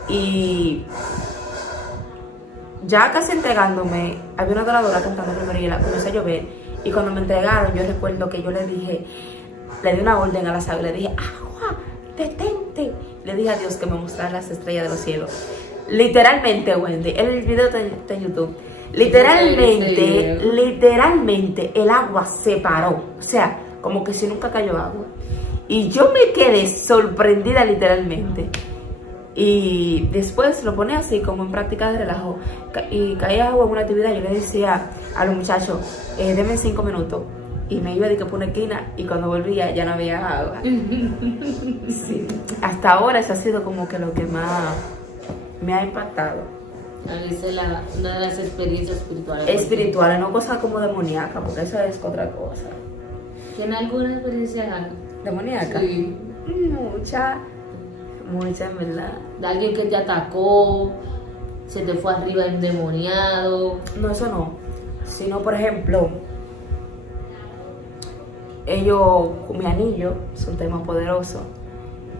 Y ya casi entregándome, había una adoradora cantando primero y comenzó a llover. Y cuando me entregaron, yo recuerdo que yo le di una orden a las aguas, le dije, agua, detente. Le dije a Dios que me mostrara las estrellas de los cielos. Literalmente, Wendy, el video está en YouTube. Literalmente, el agua se paró. O sea, como que si nunca cayó agua. Y yo me quedé sorprendida literalmente. Y después lo ponía así como en práctica de relajo. Y caía agua en una actividad. Yo le decía a los muchachos, denme 5 minutos. Y me iba de que por una esquina. Y cuando volvía ya no había agua. Sí. Hasta ahora eso ha sido como que lo que más me ha impactado. Esa es una de las experiencias espirituales. Espirituales, no cosas como demoníaca, porque eso es otra cosa. ¿Tiene alguna experiencia ¿Demoníaca? Sí. Mucha, en verdad. De alguien que te atacó, se te fue arriba endemoniado? No, eso no. Sino, por ejemplo, ellos con mi anillo, es un tema poderoso.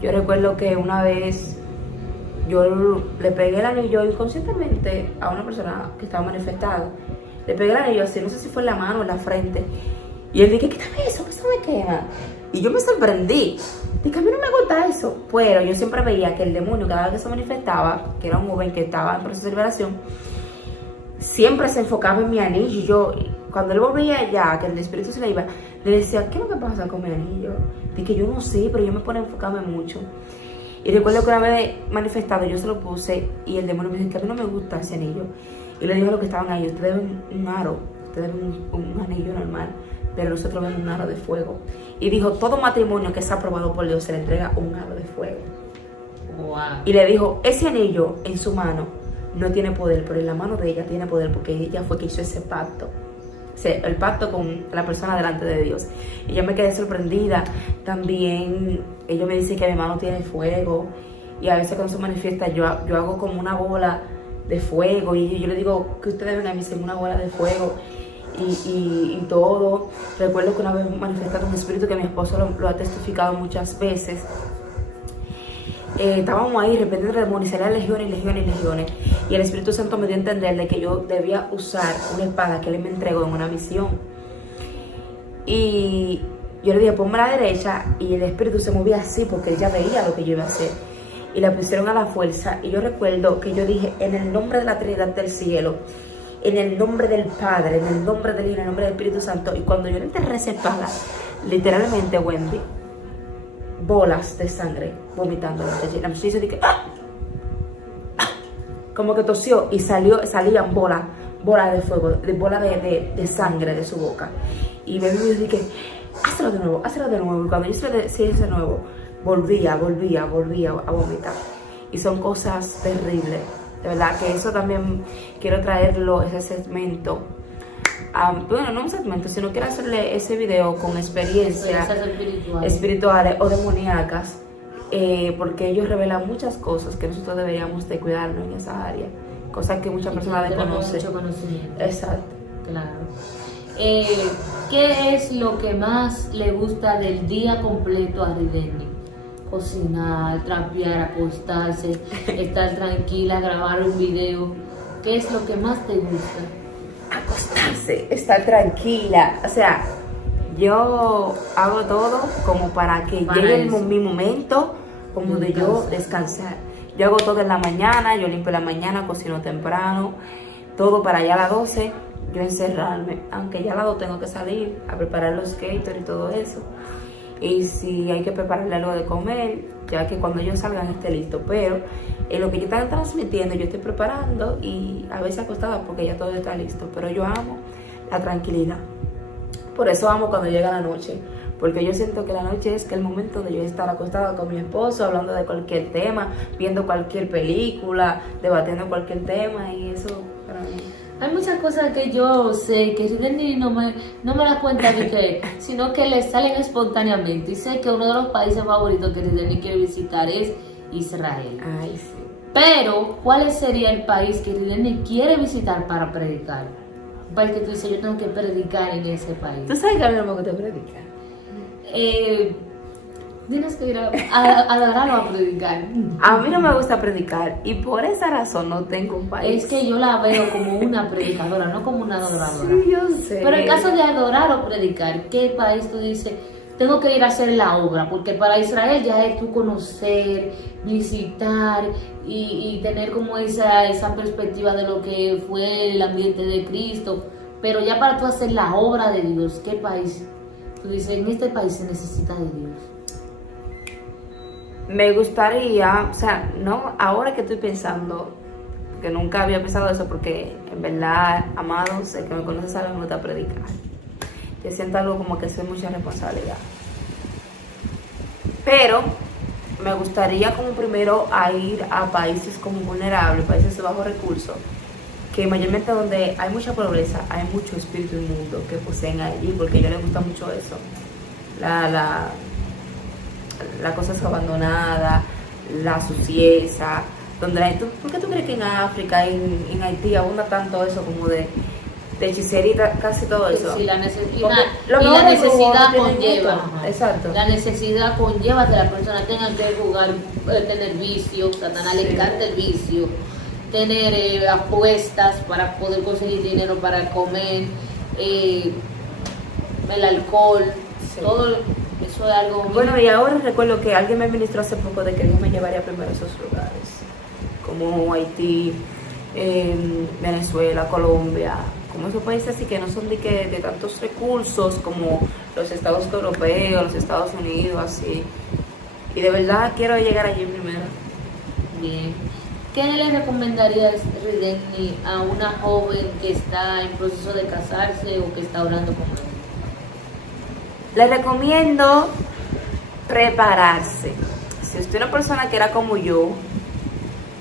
Yo recuerdo que una vez yo le pegué el anillo inconscientemente a una persona que estaba manifestada. Le pegué el anillo así, no sé si fue en la mano o en la frente. Y él dije, quítame eso, que eso me quema. Y yo me sorprendí. Dije, a mí no me gusta eso. Pero yo siempre veía que el demonio, cada vez que se manifestaba, que era un joven que estaba en proceso de liberación, siempre se enfocaba en mi anillo. Y yo, cuando él volvía allá, que el espíritu se le iba, le decía, ¿qué es lo que pasa con mi anillo? Dije, yo no sé, pero yo me pone a enfocarme mucho. Y recuerdo que una vez manifestado, yo se lo puse y el demonio me dijo que a mí no me gusta ese anillo. Y le dijo a los que estaban ahí, ustedes ven un aro, ustedes ven un anillo normal, pero nosotros vemos un aro de fuego. Y dijo, todo matrimonio que es aprobado por Dios se le entrega un aro de fuego. Wow. Y le dijo, ese anillo en su mano no tiene poder, pero en la mano de ella tiene poder porque ella fue que hizo ese pacto. O sea, el pacto con la persona delante de Dios. Y yo me quedé sorprendida. También ellos me dicen que mi mano tiene fuego. Y a veces cuando se manifiesta yo hago como una bola de fuego. Y yo le digo que ustedes ven a mí sin una bola de fuego. Y todo. Recuerdo que una vez manifestaron un espíritu que mi esposo lo ha testificado muchas veces. Estábamos ahí, de repente el demonio salían legiones. Y el Espíritu Santo me dio a entender de que yo debía usar una espada que él me entregó en una misión. Y Yo le dije, ponme a la derecha, y el espíritu se movía así porque él ya veía lo que yo iba a hacer. Y la pusieron a la fuerza, y yo recuerdo que yo dije, en el nombre de la Trinidad del cielo, en el nombre del Padre, en el nombre del Hijo, en el nombre del Espíritu Santo. Y cuando yo le enterré esa espada, literalmente, Wendy, bolas de sangre vomitando. La muchacha dice que como que tosió y salían bolas de fuego, bolas de sangre de su boca. Y me dije, hazlo de nuevo. Y cuando yo hice de nuevo, volvía a vomitar. Y son cosas terribles. De verdad que eso también quiero traerlo, ese segmento. Bueno, no un segmento, sino quiero hacerle ese video con experiencias espirituales o demoníacas, porque ellos revelan muchas cosas que nosotros deberíamos de cuidarnos en esa área, cosas que muchas personas desconocen. Mucho conocimiento. Exacto. Claro. ¿Qué es lo que más le gusta del día completo a Rideni? Cocinar, trapear, acostarse, estar tranquila, grabar un video. ¿Qué es lo que más te gusta? Acostarse, estar tranquila. O sea, yo hago todo como para que llegue mi momento como de yo descansar. Yo hago todo en la mañana, yo limpio la mañana, cocino temprano, todo para allá a las 12 yo encerrarme, aunque ya a las 2 tengo que salir a preparar los skaters y todo eso. Y si hay que prepararle algo de comer, ya que cuando ellos salgan esté listo. Pero en lo que yo están transmitiendo, yo estoy preparando y a veces acostada porque ya todo está listo. Pero yo amo la tranquilidad. Por eso amo cuando llega la noche. Porque yo siento que la noche es que el momento de yo estar acostada con mi esposo, hablando de cualquier tema, viendo cualquier película, debatiendo cualquier tema, y eso para mí. Hay muchas cosas que yo sé que Rideni no me las cuenta de que, sino que le salen espontáneamente. Y sé que uno de los países favoritos que Rideni quiere visitar es Israel. Ay, sí. Pero, ¿cuál sería el país que Rideni quiere visitar para predicar? Un país que tú dices, yo tengo que predicar en ese país. ¿Tú sabes que a mí no me gusta predicar? Tienes que ir a adorar o a predicar. A mí no me gusta predicar y por esa razón no tengo un país. Es que yo la veo como una predicadora, no como una adoradora. Sí, yo sé. Pero en caso de adorar o predicar, ¿qué país tú dices? Tengo que ir a hacer la obra, porque para Israel ya es tú conocer, visitar y tener como esa perspectiva de lo que fue el ambiente de Cristo. Pero ya para tú hacer la obra de Dios, ¿qué país? Tú dices, en este país se necesita de Dios. Me gustaría, o sea, no, ahora que estoy pensando, que nunca había pensado eso, porque en verdad, amados, el que me conoce sabe que me gusta predicar. Yo siento algo como que es mucha responsabilidad. Pero me gustaría como primero a ir a países como vulnerables, países de bajos recursos, que mayormente donde hay mucha pobreza, hay mucho espíritu inmundo que poseen allí, porque a ellos les gusta mucho eso. La cosa es abandonada, la suciedad, donde ¿por qué tú crees que en África, en Haití abunda tanto eso como de hechicería, casi todo eso? Sí, la necesidad no conlleva. Exacto. La necesidad conlleva que la persona tenga que jugar, tener vicio, Satanás le encanta el vicio, tener apuestas para poder conseguir dinero para comer, el alcohol, todo eso es algo. Bueno, y ahora recuerdo que alguien me ministró hace poco de que Dios me llevaría primero a esos lugares, como Haití, Venezuela, Colombia, como esos países así que no son de tantos recursos como los Estados europeos, los Estados Unidos, así. Y de verdad quiero llegar allí primero. Bien. ¿Qué le recomendarías, Rideni, a una joven que está en proceso de casarse o que está orando con él? Le recomiendo prepararse. Si usted es una persona que era como yo,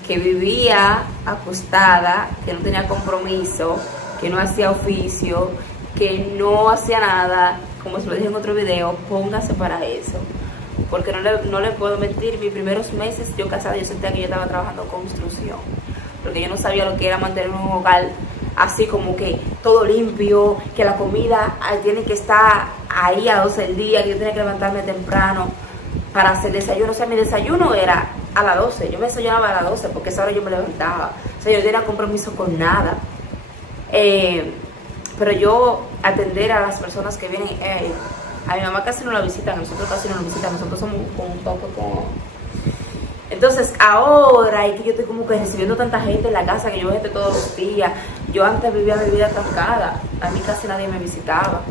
que vivía acostada, que no tenía compromiso, que no hacía oficio, que no hacía nada, como se lo dije en otro video, póngase para eso. Porque no le puedo mentir, mis primeros meses yo casada, yo sentía que yo estaba trabajando construcción, porque yo no sabía lo que era mantener un hogar así como que todo limpio, que la comida tiene que estar ahí a 12 del día, que yo tenía que levantarme temprano para hacer desayuno. O sea, mi desayuno era a las 12, yo me desayunaba a las 12 porque a esa hora yo me levantaba. O sea, yo no tenía compromiso con nada. Pero yo atender a las personas que vienen, A mi mamá casi no la visitan, nosotros casi no la visitan, nosotros somos como un poco como... Entonces ahora, y que yo estoy como que recibiendo tanta gente en la casa, que yo veo gente todos los días, yo antes vivía mi vida trancada, a mí casi nadie me visitaba.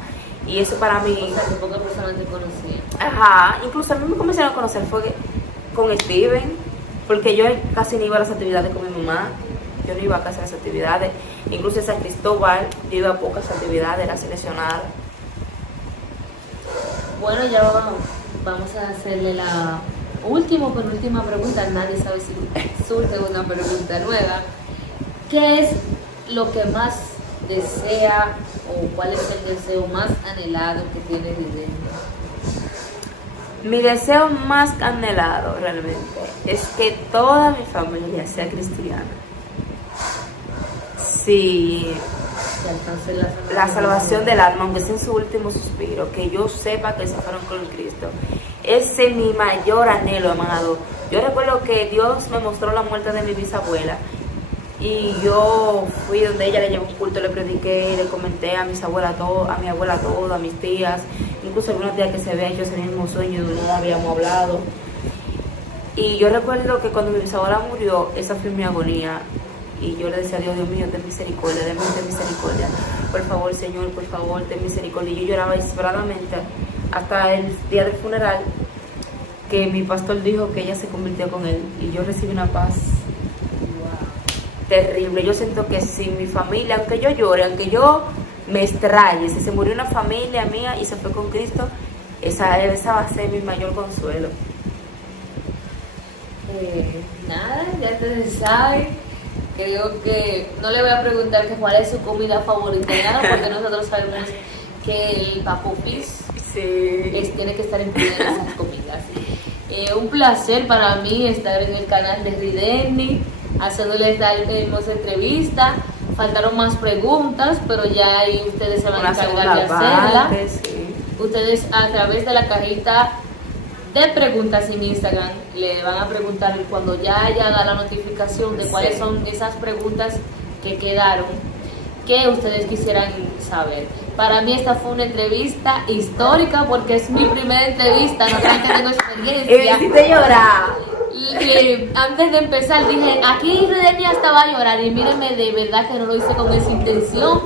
Y eso para mí... O sea, que pocas personas te conocían. Ajá, incluso a mí me comenzaron a conocer fue con Steven, porque yo casi no iba a las actividades con mi mamá, yo no iba a casi a las actividades, incluso en San Cristóbal yo iba a pocas actividades, era seleccionada. Bueno, ya vamos a hacerle la penúltima pregunta. Nadie sabe si surge una pregunta nueva. ¿Qué es lo que más desea o cuál es el deseo más anhelado que tiene Ridenia? Mi deseo más anhelado realmente es que toda mi familia sea cristiana. Sí, Que alcance la salvación del alma, aunque sea en su último suspiro, que yo sepa que se fueron con Cristo. Ese es mi mayor anhelo, amado. Yo recuerdo que Dios me mostró la muerte de mi bisabuela y yo fui donde ella, le llevé un culto, le prediqué, le comenté a mis abuelas todo, a mi abuela todo, a mis tías, incluso algunas tías que se había hecho ese mismo sueño y no habíamos hablado. Y yo recuerdo que cuando mi bisabuela murió, esa fue mi agonía. Y yo le decía a Dios, Dios mío, ten misericordia, ten misericordia. Por favor, Señor, por favor, ten misericordia. Y yo lloraba desesperadamente hasta el día del funeral, que mi pastor dijo que ella se convirtió con él. Y yo recibí una paz terrible. Yo siento que si mi familia, aunque yo llore, aunque yo me extrañe, si se murió una familia mía y se fue con Cristo, esa va a ser mi mayor consuelo. Nada, ya ustedes saben. Creo que no le voy a preguntar que cuál es su comida favorita, nada, porque nosotros sabemos que el papupis tiene que estar incluido en esas comidas. Un placer para mí estar en el canal de Ridenia, haciéndole esta hermosa entrevista. Faltaron más preguntas, pero ya ahí ustedes se van a encargar de hacerla. Sí. Ustedes a través de la cajita de preguntas en Instagram le van a preguntar cuando ya haya la notificación de cuáles son esas preguntas que quedaron que ustedes quisieran saber. Para mí esta fue una entrevista histórica porque es mi primera entrevista, no crean que tengo experiencia. Y me hiciste llorar. Antes de empezar dije, aquí Ridenia estaba a llorar y mírenme, de verdad que no lo hice con esa intención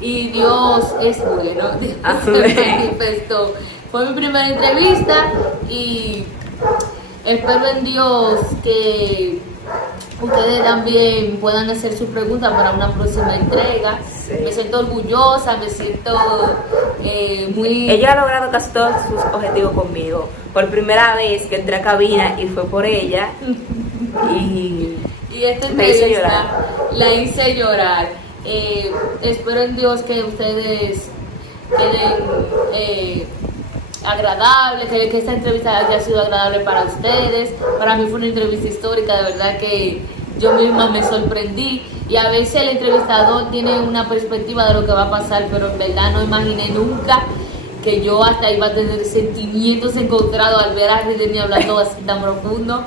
y Dios es bueno, Dios se manifestó. Fue mi primera entrevista y espero en Dios que ustedes también puedan hacer sus preguntas para una próxima entrega. Sí. Me siento orgullosa, me siento muy... Ella ha logrado casi todos sus objetivos conmigo. Por primera vez que entré a cabina y fue por ella. Y esta entrevista la hice llorar. Espero en Dios que ustedes queden agradable, que esta entrevista haya sido agradable para ustedes. Para mí fue una entrevista histórica, de verdad que yo misma me sorprendí y a veces el entrevistador tiene una perspectiva de lo que va a pasar, pero en verdad no imaginé nunca que yo hasta iba a tener sentimientos encontrados al ver a Ridenia hablando así tan profundo,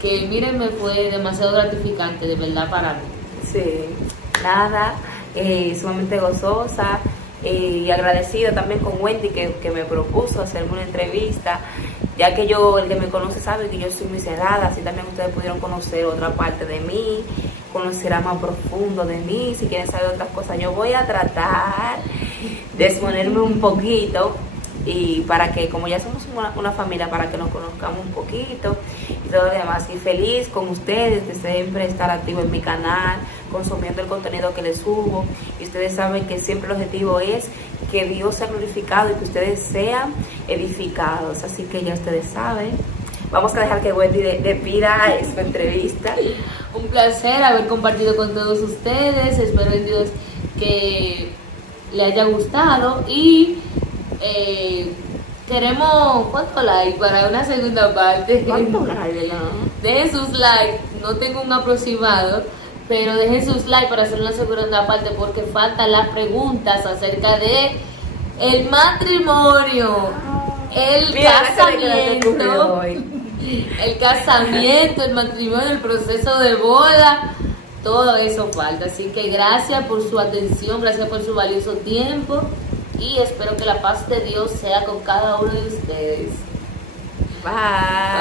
que miren, me fue demasiado gratificante, de verdad, para mí. Sí, nada, sumamente gozosa. Y agradecida también con Wendy que me propuso hacerme una entrevista, ya que el que me conoce sabe que yo soy muy cerrada, así también ustedes pudieron conocer otra parte de mí, conocerá más profundo de mí. Si quieren saber otras cosas, yo voy a tratar de exponerme un poquito, y para que, como ya somos una familia, para que nos conozcamos un poquito y todo lo demás. Y feliz con ustedes de siempre estar activo en mi canal, consumiendo el contenido que les subo. Y ustedes saben que siempre el objetivo es que Dios sea glorificado y que ustedes sean edificados. Así que ya ustedes saben. Vamos a dejar que Wendy despida esta entrevista. Un placer haber compartido con todos ustedes. Espero en Dios que le haya gustado y queremos ¿cuánto like para una segunda parte? ¿Cuánto like? Dejen sus likes, no tengo un aproximado, pero dejen sus likes para hacer una segunda parte porque faltan las preguntas acerca de el matrimonio, el casamiento, el matrimonio, el proceso de boda, todo eso falta. Así que gracias por su atención, gracias por su valioso tiempo y espero que la paz de Dios sea con cada uno de ustedes. Bye.